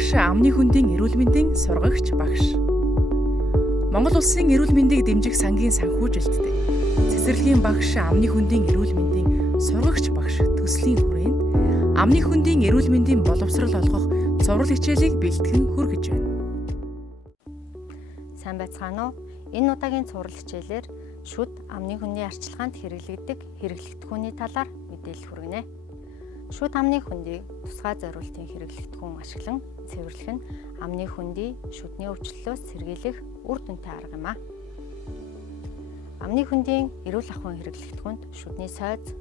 багш амны хөндийн эрүүл мэндийн сургагч багш. Монгол улсын эрүүл мэндийг дэмжих сангийн санхүүжилттэй цэцэрлэгийн багш амны хөндийн эрүүл мэндийн сургагч багш төслийн хүрээнд амны хөндийн эрүүл мэндийн боловсрол олгох цуврал хичээлийг бэлтгэн хүргэж байна. Сайн байцгаана уу? Энэ удаагийн цуврал хичээлээр шүд амны хөндийн арчилгаанд хэрэглэгдэх хэрэглэгдэхүүний талаар мэдээлэл хүргэнэ. Шүд амны хөндийг тусгай зорилтын хэрэглэгдэхүүн ашиглан цэвэрлэх нь амны хөндийн шүдний өвчлөлөөс сэргийлэх үр дүнтэй арга юм а. Амны хөндийн эрүүл ахуйн хэрэглэгдэхүүнд шүдний сойз,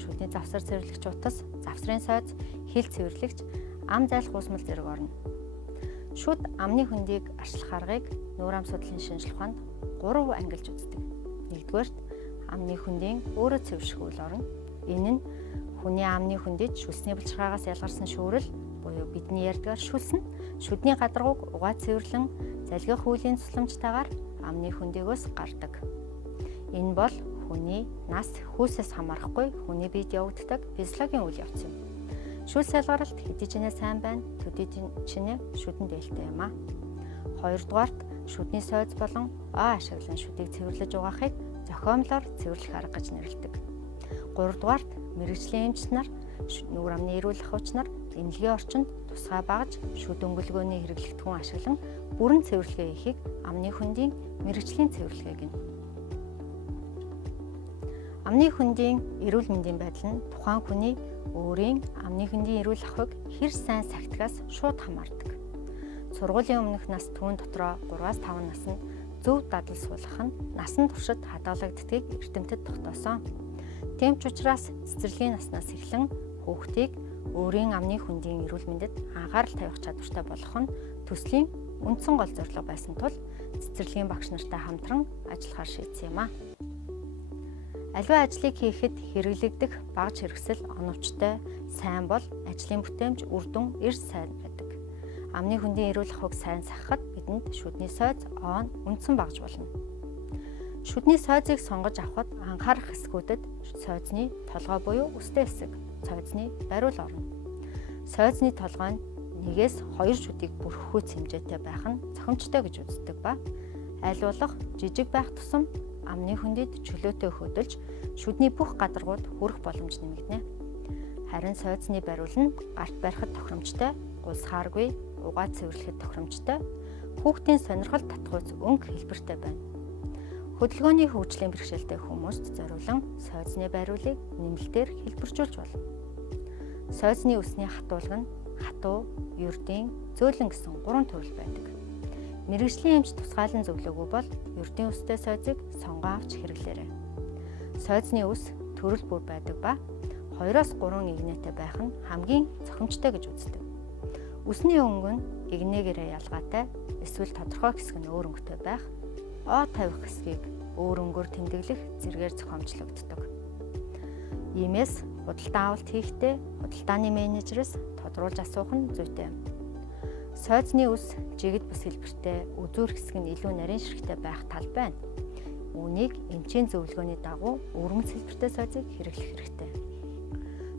шүдний завсар цэвэрлэгч утас, завсрын сойз, хил цэвэрлэгч, ам зайлах уусмал зэрэг орно. Шүд амны хөндийг арчлах аргыг нүүр ам судлалын шинжилгээ ухаанд 3 ангилж үздэг. Нэгдүгээрт амны хөндийн өөрөө цэвэрших үйл орно. Энэ нь хүний амны хөндөд шүлсний булчирхаагаас ялгарсан шүүрэл буюу бидний ярьдгаар шүлс нь шүдний гадаргууг угаа цэвэрлэн залгих хуулийн тусламжтайгаар амны хөндөгөөс гардаг. Энэ бол хүний нас хүйсээс хамаарахгүй хүний биед явагддаг физиологийн үйл явц юм. Шүлс ялгаралт хэдий чинээ сайн байна, төдий чинээ шүдэнд ээлтэй юм а. Хоёрдугаарт шүдний сойз болон ашиглан шүдийг цэвэрлэж угаахыг зохиомлоор цэвэрлэх арга гэж нэрлэдэг. Гуравдугаарт мэрэгжлийн эмч нар, нүүр амны эрүүл ахуйч нар эмнэлгийн орчинд тусгай багж шүд өнгөлгөөний хэрэглэгдэхүүн ашиглан бүрэн цэвэрлэгээ хийхийг амны хөндийн мэрэгжлийн цэвэрлэгээ гэнэ. Амны хөндийн эрүүл мэндийн байдал нь тухайн хүний өөрийн амны хөндийн эрүүл ахуйг хэр сайн сахитгаас шууд хамаардаг. Сургуулийн өмнөх нас түүн дотроо 3-5 наснд зөв дадал суулгах нь насан туршид хадгалагддгийг эрдэмтэд тогтоосон. Тийм ч учраас цэцэрлэгийн наснаас эхлэн хүүхдийг өөрийн амны хөндийн эрүүл мэндэд анхаарал тавих чадвартай болгох нь төслийн үндсэн гол зорилго байсан тул цэцэрлэгийн багш нартай хамтран ажиллахаар шийдсэн юм а. Аливаа ажлыг хийхэд хэрэглэгдэх багж хэрэгсэл оновчтой, сайн бол ажлын бүтээмж үр дүн эрс сайн байдаг. Амны хөндийн эрүүл ахуйг сайн сахихад бидэнд шүдний сойз, үндсэн багж болно. Шүдний сойзыг сонгож авахд анхаарах хэсгүүдэд сойзны толгой буюу үстэй хэсэг, сойзны бариул орно. Сойзны толгой нь 1-2 шүдийг бүрхэхүйц хэмжээтэй байх нь зохимжтой гэж үздэг ба аль болох жижиг байх тусам амны хөндөд чөлөөтэй хөдөлж шүдний бүх гадаргууд хүрэх боломж нэмэгдэнэ. Харин сойзны бариул нь гарт барихад тохиромжтой, гулсхааргүй, угаа цэвэрлэхэд тохиромжтой, хүүхдийн сонирхол татгууц өнгө хэлбэртэй байна. Хөдөлгөөний хөгжлийн бэрхшээлтэй хүмүүст зориулан сойзны бариулыг нэмэлтээр хэлбэржүүлж болно. Сойзны үсний хатуулга нь хатуу, ердийн, зөөлөн гэсэн 3 төрөл байдаг. Мэргэжлийн эмч тусгайлан зөвлөөгүй бол ердийн үстэй сойзыг сонгон авч хэрэглээрэй. Сойзны үс төрөл бүр байдаг ба 2-3 игнэтэй байх нь хамгийн зохимжтой гэж үздэг. Үсний өнгө нь игнээгээрээ ялгаатай, эсвэл тодорхой хэсэг нь өөр өнгөтэй байх. Тавих хэсгийг өөр өнгөөр тэмдэглэх зэргээр зохиомжлогддог. Иймээс худалдан авалт хийхдээ худалдааны менежерээс тодруулж асуух нь зүйтэй юм. Сойзны үс жигд бус хэлбэртэй, үзүүр хэсэг нь илүү нарийн ширхтэй байх тал байна. Үүнийг эмчийн зөвлөгөөний дагуу өвөрмөц хэлбэртэй сойзыг хэрэглэх хэрэгтэй.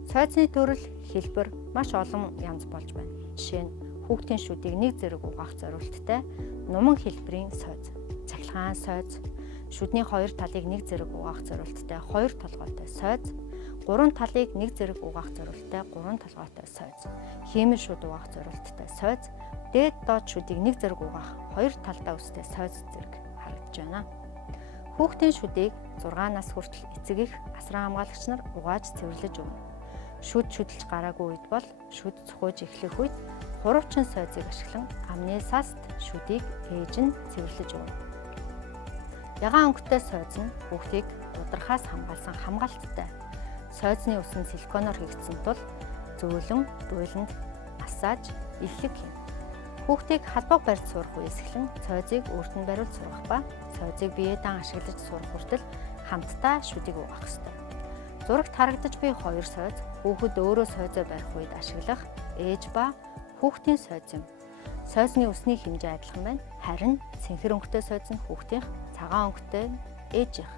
Сойзны төрөл, хэлбэр маш олон янз болж байна. Жишээ нь хүүхдийн шүдийг нэг зэрэг угаах зорилттой нуман хэлбэрийн сойз, цахилгаан сойз, шүдний 2 талыг нэг зэрэг угаах зорилттой 2 толгойтой сойз, 3 талыг нэг зэрэг угаах зорилттой 3 толгойтой сойз, хиймэл шүд угаах зорилттой сойз, дээд доод шүдийг нэг зэрэг угаах 2 талдаа үстэй сойз зэрэг харагдаж байна. Хүүхдийн шүдийг 6 нас хүртэл эцэг их асран хамгаалагч нар угааж цэвэрлэж өгнө. Шүд шүдэлж гараагүй үед бол шүд цохиуж эхлэх үед хуруучин сойзыг ашиглан амны саст шүдийг ээж нь цэвэрлэж өгнө. Ягаан өнгөтэй сойз нь хүүхдийг удархаас хамгаалсан хамгаалттай. Сойзны үс нь силиконоор хийгдсэн тул зөөлөн, дуйланд массаж, илэг юм. Хүүхдийг халбаг барьж сурах үеэс эхлэн сойзыг өөрт нь бариулж сургах ба сойзыг биеэ дан ашиглаж сурах хүртэл хамтдаа шүдийг угаах ёстой. Зурагт харагдаж буй 2 сойз хүүхэд өөрөө сойзоо барих үед ашиглах ээж ба хүүхдийн сойз юм. Сойзны үсний хэмжээ адилхан байна. Харин цэнхэр өнгөтэй сойз нь хүүхдийн, цагаан өнгөтэй ээжийнх.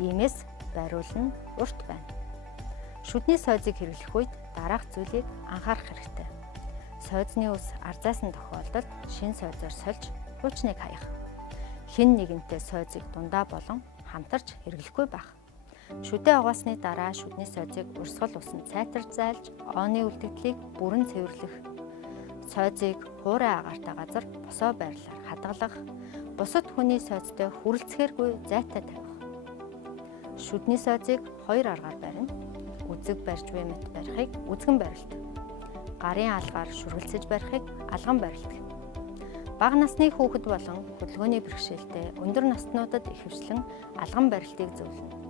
Иймээс бариул нь урт байна. Шүдний сойзыг хэрэглэх үед дараах зүйлийг анхаарах хэрэгтэй. сойзны ус арзаасан тохиолдолд шинэ сойзоор сольж хуучныг хаях. Хэн нэгэнтэй сойзыг дундаа болон хамтарч хэрэглэхгүй байх. Шүдээ угаасны дараа шүдний сойзыг урсгал усанд сайтарч зайлжооны үлдэгдлийг бүрэн цэвэрлэх. Сойзыг хуурай агаартай газар босоо байрлалаар хадгалах. Бусад хүний сойзтой хүрэлцэхээргүй зайтай тавих. Шүдний сойзыг 2 аргаар барина. Үзэг барьж буй мэт барихыг үзгэн барилт. Гарын алгаар шүргэлцэж барихыг алган барилт. Бага насны хүүхэд болон хөдөлгөөний бэрхшээлтэй өндөр наснуудад ихэвчлэн алган барилтыг зөвлөнө.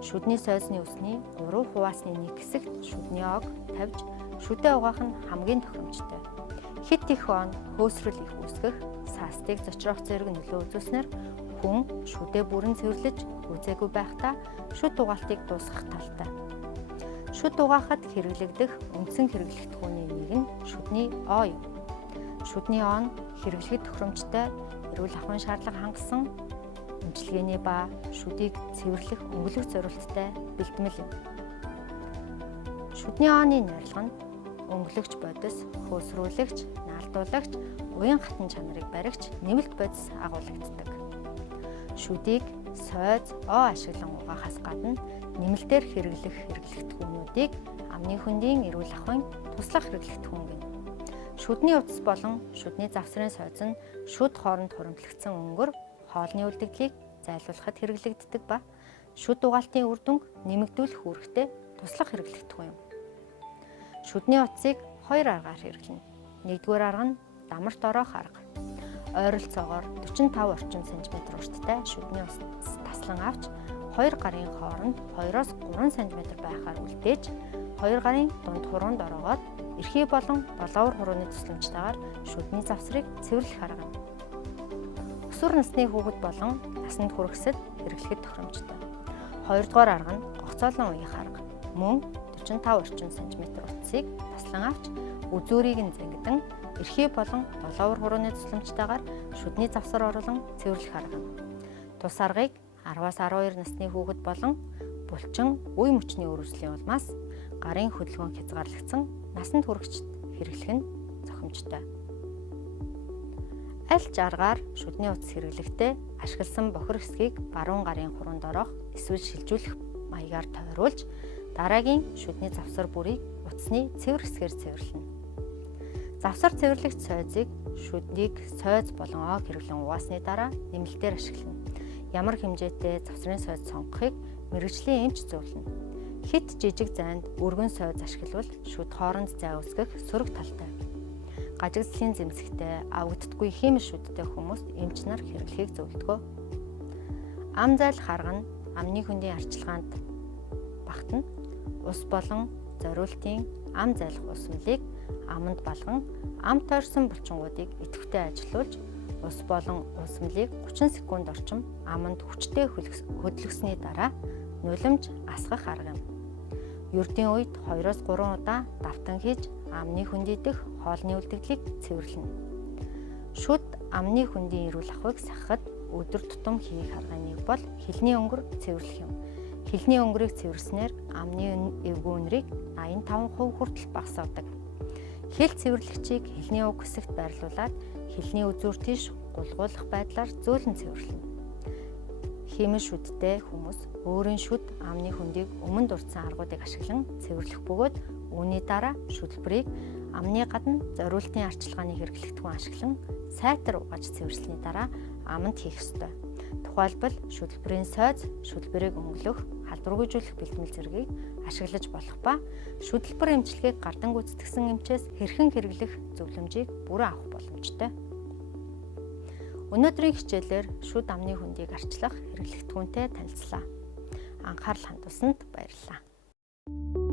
Шүдний сойзны усны 3 хуваасны 1 хэсэгт шүдний ог тавьж шүдээ угаах нь хамгийн тохиромжтой. Хит их он хөөсрөл их үүсгэх, саастыг зочроох зэрэг нөлөө үзүүлснээр хүн шүдээ бүрэн цэвэрлэж үзээгүй байхдаа шүд угаалтыг дуусгах талтай. Шүд угаахад хэрэглэгдэх үндсэн хэрэглэгдэхүүний нэг нь шүдний оо юм. Шүдний оо нь хэрэглэхэд тохиромжтой, эрүүл ахуйн шаардлага хангасан, эмчилгээний ба шүдийг цэвэрлэх өнгөлөх зорилттой бэлтгэл юм. Шүднийооны найрлага нь өнгөлөгч бодис, хөөсрүүлэгч, наалдуулагч, уян хатан чанарыг баригч, нэмэлт бодис агуулгаддаг. Шүдийг сойз, оо ашиглан угаахаас гадна нэмэлтээр хэрэглэх хэрэглэгдэхүүнүүдийг амны хөндийн эрүүл ахуйн туслах хэрэглэгдэхүүн гэнэ. Шүдний утас болон шүдний завсрын сойз нь шүд хооронд хуримтлагдсан өнгөр хоолны үлдэгдлийг зайлуулахад хэрэглэгддэг ба шүд угаалтын үр дүнг нэмэгдүүлэх үүрэгтэй туслах хэрэглэгдэхүүн юм. Шүдний утсыг 2 аргаар хэрэглэнэ. Нэгдүгээр арга нь дамарт ороох арга. Ойролцоогоор 45 орчим см урттай шүдний утас таслан авч 2 гарын хооронд 2-оос 3 см байхаар үлдээж 2 гарын дунд хуруунд ороогоод эрхий болон боловор хурууны тусламжтайгаар шүдний завсрыг цэвэрлэх арга. Өсвөр насны хүүхэд болон насанд хүрэхсэд хэрэглэхэд тохиромжтой. 2 дугаар арга нь гогцоолон уяах арга. Мөн 45 орчим см утсыг таслан авч үзүүрийг нь зангидан эрхий болон боловор хурууны тусламжтайгаар шүдний завсар оруулан цэвэрлэх арга. Тус аргыг 10-аас 12 насны хүүхэд болон булчин үе мөчний өрөвслийн улмаас гарын хөдөлгөөн хязгаарлагдсан насанд хүрэгчд хэрэглэх нь зохимжтой. Аль ч аргаар шүдний утас хэрэглэхдээ ашигласан бохир хэсгийг баруун гарын хуруунд орох эсвэл шилжүүлэх маягаар тойруулж дараагийн шүдний завсар бүрийг утасны цэвэр хэсгээр цэвэрлэнэ. Завсар цэвэрлэгч сойзыг шүднийг сойз болон оог хэрэглэн угаасны дараа нэмэлтээр ашиглана. Ямар хэмжээтэй завсрын сойз сонгохыг мэргэжлийн эмч зөвлөнө. Хит жижиг зайд өргөн сойз ашиглавал шүд хооронд зай үүсгэх сөрөг талтай. Гажигдслийн зэмсэгтэй авагддаггүй химийн шүдтэй хүмүүст эмч нар хэрэглэхийг зөвлөдгөө. Ам зайлах арга нь амны хөндийн арчилгаанд багтана. Ус болон зориултын ам зайлах усмлыг аманд балган ам тойрсон булчингуудыг идэвхтэй ажилуулж ус болон усмлыг 30 секунд орчим аманд хүчтэй хөдлөсний дараа нулимж асгах арга юм. Ердийн үед 2-3 удаа давтан хийж амны хөндөй дэх хоолны үлдэгдлийг цэвэрлэнэ. Шүд амны хөндийн эрүүл ахуйг сахихад өдөр тутам хийх арганы нэг бол хилний өнгөр цэвэрлэх юм. Хилний өнгөрийг цэвэрснээр амны эвгүй үнэрийг 85% хүртэл багасгадаг. Хил цэвэрлэгчийг хилний уг хэсэгт байрлуулад хилний үзүүр тийш гулгуулах байдлаар зөөлөн цэвэрлэнэ. Химэн шүдтэй хүмүүс өөрийн шүд амны хөндийг өмнө дурдсан аргуудыг ашиглан цэвэрлэх бөгөөд үүний дараа шүлбэрийг амны гадна зориултын арчилгааны хэрэглэгдэхүүн ашиглан сайтар угааж цэвэрлсэний дараа аманд хийх ёстой. Тухайлбал шүлбэрийн сойз, шүлбэрийг өнгөлөх, халдваргүйжүүлэх бэлтгэл зэргийг ашиглаж болох ба шүдлбэр эмчилгээг гардан гүйцэтгэсэн эмчээс хэрхэн хэрэглэх зөвлөмжийг бүрэн авах боломжтой. Өнөөдрийн хичээлээр шүд амны хөндийг арчлах хэрэглэгдэхүүнтэй танилцлаа. Анхаарал хандуулсанд баярлалаа.